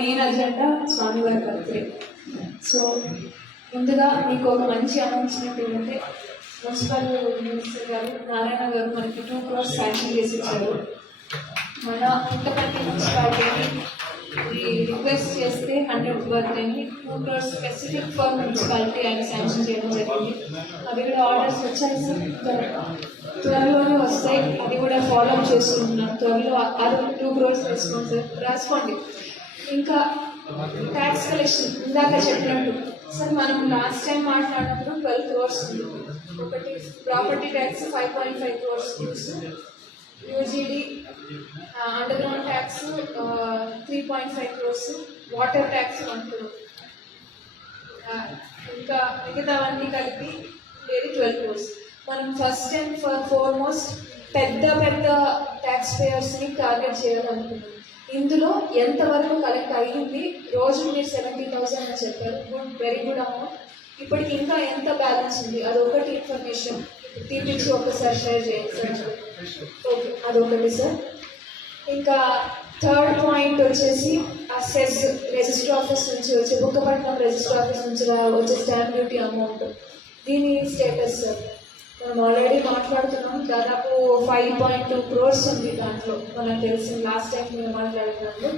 Main agenda స్వామివారి birthday. So ముందుగా మీకు ఒక మంచి అనౌన్స్మెంట్ ఏంటంటే మున్సిపల్ మినిస్టర్ గారు నారాయణ గారు మనకి 2 crores శాంక్షన్ చేసి ఇచ్చారు. మన పుట్టపర్తి మున్సిపాలిటీని రిక్వెస్ట్ చేస్తే 100th బర్త్డేని 2 crores specific for municipality ఆయన శాంక్షన్ చేయడం జరిగింది. అవి కూడా ఆర్డర్స్ వచ్చాయి సార్, త్వరలోనే వస్తాయి. అది కూడా ఫాలో అప్ చేస్తున్నాం. త్వరలో అది 2 crores వేసుకోండి సార్, రాసుకోండి. ఇంకా ట్యాక్స్ కలెక్షన్ ఇందాక చెప్పినట్టు సార్, మనం లాస్ట్ టైం మాట్లాడినప్పుడు 12 crores ఉంది. ఒకటి property tax 5.5 crores use, UGD under ground tax 3.5 crores, water tax 1 crore, ఇంకా మిగతావన్నీ కలిపి వేరే 12 crores. మనం ఫస్ట్ టైం ఫార్మోస్ట్ పెద్ద పెద్ద ట్యాక్స్ పేయర్స్ని టార్గెట్ చేయాలనుకున్నాం. ఇందులో ఎంతవరకు కలెక్ట్ అయ్యింది, రోజు మీరు 70,000 అని చెప్పారు, వెరీ గుడ్ అమౌంట్. ఇప్పటికి ఇంకా ఎంత బ్యాలెన్స్ ఉంది అదొకటి ఇన్ఫర్మేషన్ తీపించి ఒకసారి షేర్ చేయండి సార్. ఓకే, అదొకటి సార్. ఇంకా థర్డ్ పాయింట్ వచ్చేసి ఆ సెస్ రిజిస్టర్ ఆఫీస్ నుంచి వచ్చే బుక్కపట్నం రిజిస్టర్ ఆఫీస్ నుంచి వచ్చే స్టాంప్ డ్యూటీ అమౌంట్, దీని స్టేటస్ సార్. మనం ఆల్రెడీ మాట్లాడుతున్నాం, దాదాపు 5.2 crores ఉంది దాంట్లో, మనకు తెలిసింది లాస్ట్ టైం మేము మాట్లాడుతున్నాము.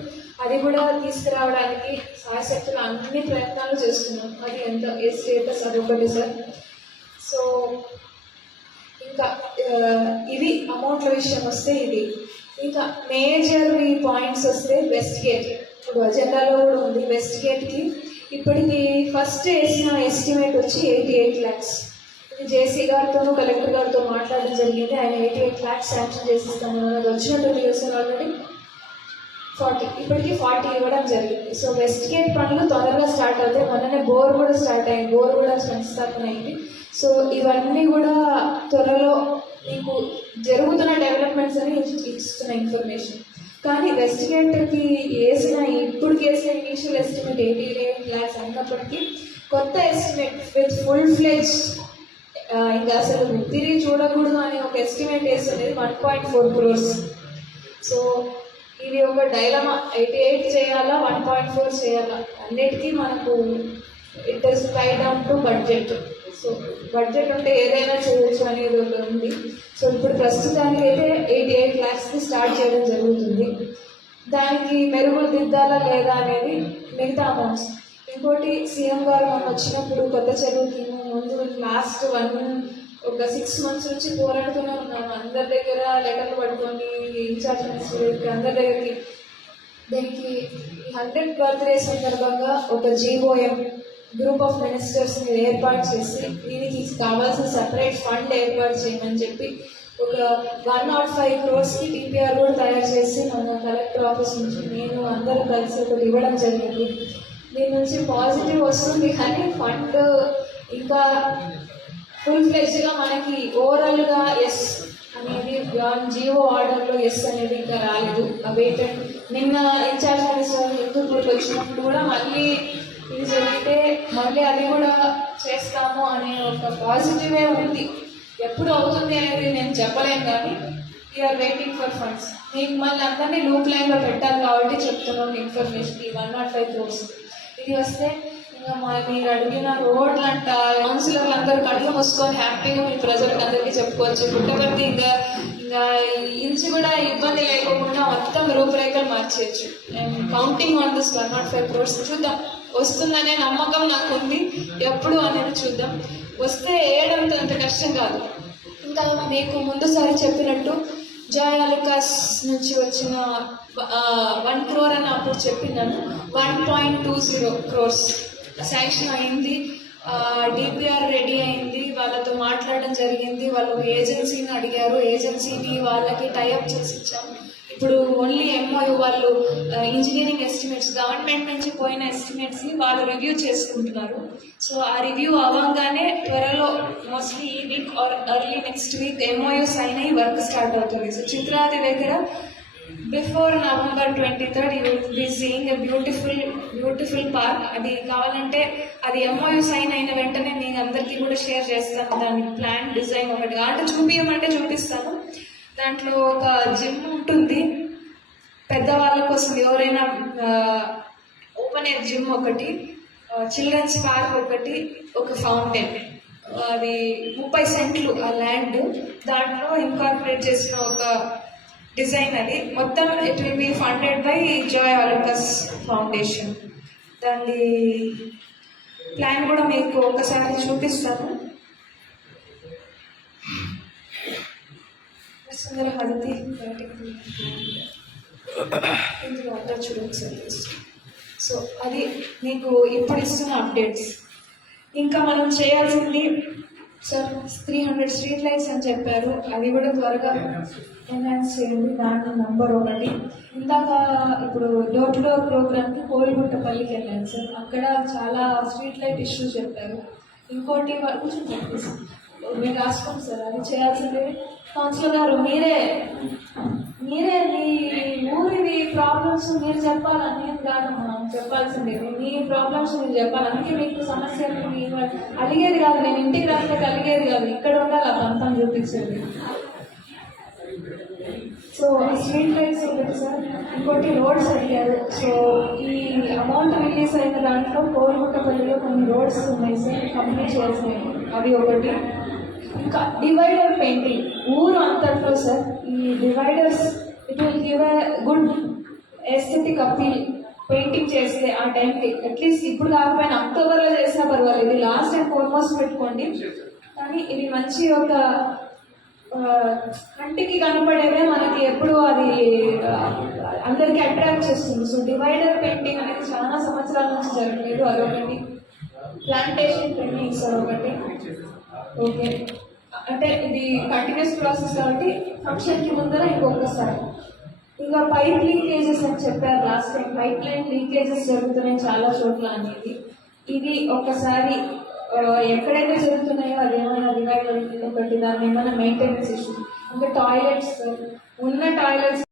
అది కూడా తీసుకురావడానికి శాయశక్తులు అన్ని ప్రయత్నాలు చేస్తున్నాం. అది ఎంత ఏ స్టేటస్ అదొకటి సార్. సో ఇంకా ఇది అమౌంట్ల విషయం వస్తే ఇది. ఇంకా మేజర్ ఈ పాయింట్స్ వస్తే వెస్ట్ గేట్, ఇప్పుడు అజెండాలో కూడా ఉంది. వెస్ట్ గేట్కి ఇప్పటికి ఫస్ట్ వేసిన ఎస్టిమేట్ వచ్చి 88 lakhs. జేసీ గారితోనూ కలెక్టర్ గారితో మాట్లాడడం జరిగింది. ఆయన 88 lakhs శాంక్షన్ చేసిస్తాము. అది వచ్చినట్టు చూసారు ఆల్రెడీ 40, ఇప్పటికీ 40 ఇవ్వడం జరిగింది. సో వెస్ట్ గేట్ పనులు తొందరగా స్టార్ట్ అవుతాయి. మొన్ననే బోర్ కూడా స్టార్ట్ అయింది, బోర్ కూడా శంకుస్థాపన అయింది. సో ఇవన్నీ కూడా త్వరలో మీకు జరుగుతున్న డెవలప్మెంట్స్ అని ఇస్తున్న ఇన్ఫర్మేషన్. కానీ వెస్ట్ గేట్కి ఇప్పుడు వేసిన ఇనీషియల్ ఎస్టిమేట్ 88 lakhs అయినప్పటికీ కొత్త ఎస్టిమేట్ విత్ ఫుల్ ఫ్లెడ్జ్డ్ ఇంకా అసలు తిరిగి చూడకూడదు అని ఒక ఎస్టిమేట్ వేస్తుంది 1.4 crores. సో ఇది ఒక డైలమా, 88 చేయాలా 1.4 చేయాలా, అన్నిటికీ మనకు it is tie down to budget. So budget ఉంటే ఏదైనా చేయొచ్చు అనేది ఒక ఉంది. సో ఇప్పుడు ప్రస్తుతానికి అయితే 88 lakhsకి స్టార్ట్ చేయడం జరుగుతుంది. దానికి మెరుగులు దిద్దాలా లేదా అనేది మిగతా అమౌంట్స్. ఇంకోటి సీఎం గారు మనం వచ్చినప్పుడు కొత్త చెరువుకి ముందు లాస్ట్ ఒక 6 months నుంచి పోరాడుతూనే ఉన్నాము. అందరి దగ్గర లెటర్లు పట్టుకొని ఇన్ఛార్జ్ మినిస్టర్ అందరి దగ్గరికి దీనికి 100th birthday సందర్భంగా ఒక GOM గ్రూప్ ఆఫ్ మినిస్టర్స్ని ఏర్పాటు చేసి దీనికి కావాల్సిన సపరేట్ ఫండ్ ఏర్పాటు చేయమని చెప్పి ఒక 105 crores TPR కూడా తయారు చేసి మన కలెక్టర్ ఆఫీస్ నుంచి నేను అందరూ కలిసి ఒకటి ఇవ్వడం జరిగింది. దీని నుంచి పాజిటివ్ వస్తుంది, కానీ ఫండ్ ఇంకా ఫుల్ ఫ్లెడ్జ్గా మనకి ఓవరాల్గా ఎస్ అనేది GO ఆర్డర్లో ఎస్ అనేది ఇంకా రాలేదు. అవేటెడ్ నిన్న ఇన్ఛార్జ్ మినిస్టర్ హిందూపూర్కి వచ్చినప్పుడు కూడా మళ్ళీ ఇది జరిగితే మళ్ళీ అది కూడా చేస్తాము అనే ఒక పాజిటివే ఉంది. ఎప్పుడు అవుతుంది అనేది నేను చెప్పలేను, కానీ వీఆర్ వెయిటింగ్ ఫర్ ఫండ్స్. మీకు మళ్ళీ అందరినీ లూప్ లైన్లో పెట్టాలి కాబట్టి చెప్తున్నాం ఇన్ఫర్మేషన్. ఈ 105 crores ఇది వస్తే ఇంకా మీరు అడిగిన రోడ్లు అంట కౌన్సిలర్లు అందరూ కళ్ళు మూసుకొని హ్యాపీగా మీ ప్రజలకు అందరికీ చెప్పుకోవచ్చు. పుట్టపర్తి ఇంకా ఇంచు కూడా ఇబ్బంది లేకుండా మొత్తం రూపురేఖలు మార్చేయచ్చు. And counting on this 105 crores. చూద్దాం, వస్తుందనే నమ్మకం నాకు ఉంది. ఎప్పుడు అనేది చూద్దాం. వస్తే వేయడం అంత కష్టం కాదు. ఇంకా మీకు ముందుసారి చెప్పినట్టు జాయాలికాస్ నుంచి వచ్చిన 1 crore అని అప్పుడు చెప్పినాను. 1.20 crores శాంక్షన్ అయింది. DPR రెడీ అయింది, వాళ్ళతో మాట్లాడడం జరిగింది. వాళ్ళు ఒక ఏజెన్సీని అడిగారు, ఏజెన్సీని వాళ్ళకి టైఅప్ చేసి ఇచ్చాము. ఇప్పుడు ఓన్లీ MOU వాళ్ళు ఇంజనీరింగ్ ఎస్టిమేట్స్ గవర్నమెంట్ నుంచి పోయిన ఎస్టిమేట్స్ని వాళ్ళు రివ్యూ చేసుకుంటున్నారు. సో ఆ రివ్యూ అవ్వగానే త్వరలో మోస్ట్లీ ఈ week or early next week MOU sign అయ్యి వర్క్ స్టార్ట్ అవుతుంది. సో చిత్రాది దగ్గర before November 23rd you will be seeing a beautiful park. అది కావాలంటే అది MOU సైన్ అయిన వెంటనే నేను అందరికీ కూడా షేర్ చేస్తాను. దాని ప్లాన్ డిజైన్ ఒకటి అంటే చూపించమంటే చూపిస్తాను. దాంట్లో ఒక జిమ్ ఉంటుంది పెద్దవాళ్ళ కోసం, ఎవరైనా ఓపెన్ ఎయిర్ జిమ్ ఒకటి, చిల్డ్రన్స్ పార్క్ ఒకటి, ఒక ఫౌంటైన్. అది 30 సెంట్లు ఆ ల్యాండ్, దాంట్లో ఇన్కార్పొరేట్ చేసిన ఒక డిజైన్. అది మొత్తం it will be funded by Joy Alukkas foundation. దాని ప్లాన్ కూడా మీకు ఒకసారి చూపిస్తాను. హల్దీ ఇందులో అంతా చూడండి సార్. సో అది మీకు ఇప్పుడు ఇస్తున్న అప్డేట్స్. ఇంకా మనం చేయాల్సింది సార్ 300 స్ట్రీట్ లైట్స్ అని చెప్పారు, అది కూడా త్వరగా ఎన్హాన్స్ చేయండి. దాని నంబర్ 1. ఇందాక ఇప్పుడు డోర్ టు డోర్ ప్రోగ్రామ్కి కోయిగుట్టపల్లికి వెళ్ళాను సార్, అక్కడ చాలా స్ట్రీట్ లైట్ ఇష్యూస్ చెప్పారు. ఇంకోటి వరకు మీరు రాసుకోండి సార్, అది చేయాల్సిందే. కౌన్సిలర్ గారు మీరే మీ ఊరిది ప్రాబ్లమ్స్ మీరు చెప్పాలని నేను కాదు మనం చెప్పాల్సిందే. మీ ప్రాబ్లమ్స్ మీరు చెప్పాలి, అందుకే మీకు సమస్యలు మీరు అడిగేది కాదు, నేను ఇంటికి రాకపోతే అడిగేది కాదు, ఇక్కడ ఉండాలి ఆ ప్రాంతం చూపించేది. సో స్ట్రీట్ లైట్స్ ఒకటి సార్, ఇంకోటి రోడ్స్ అడిగారు. సో ఈ అమౌంట్ రిలీజ్ అయిన దాంట్లో కోరుముట్టపల్లిలో కొన్ని రోడ్స్ ఉన్నాయి సార్, కంప్లీట్ చేసినాయి, అవి ఒకటి. ఇంకా డివైడర్ పెయింటింగ్ ఊరు అంతట్లో సార్, ఈ dividers it will give a good aesthetic appeal. Painting చేస్తే ఆ టైంకి అట్లీస్ట్ ఇప్పుడు కాకపోయినా అక్టోబర్లో చేసినా పర్వాలేదు, లాస్ట్ టైం ఫోర్మోస్ట్ పెట్టుకోండి. కానీ ఇది మంచి ఒక కంటికి కనపడేదే మనకి ఎప్పుడు అది అందరికి అట్రాక్ట్ చేస్తుంది. సో డివైడర్ పెయింటింగ్ అనేది చాలా సంవత్సరాల నుంచి జరగలేదు, అదొకటి. ప్లాంటేషన్ పెయింటింగ్ సార్ ఒకటి. ఓకే, అంటే ఇది కంటిన్యూస్ ప్రాసెస్ కాబట్టి ఫంక్షన్కి ముందర ఇంకొకసారి. ఇంకా పైప్ లీకేజెస్ అని చెప్పారు last time, pipe line leakages జరుగుతున్నాయి చాలా చోట్ల అనేది. ఇది ఒకసారి ఎక్కడైతే జరుగుతున్నాయో అది ఏమైనా రివైవ్ ఒకటి, దాన్ని ఏమైనా మెయింటెనెన్స్ ఇష్యూ. ఇంకా టాయిలెట్స్ ఉన్న టాయిలెట్స్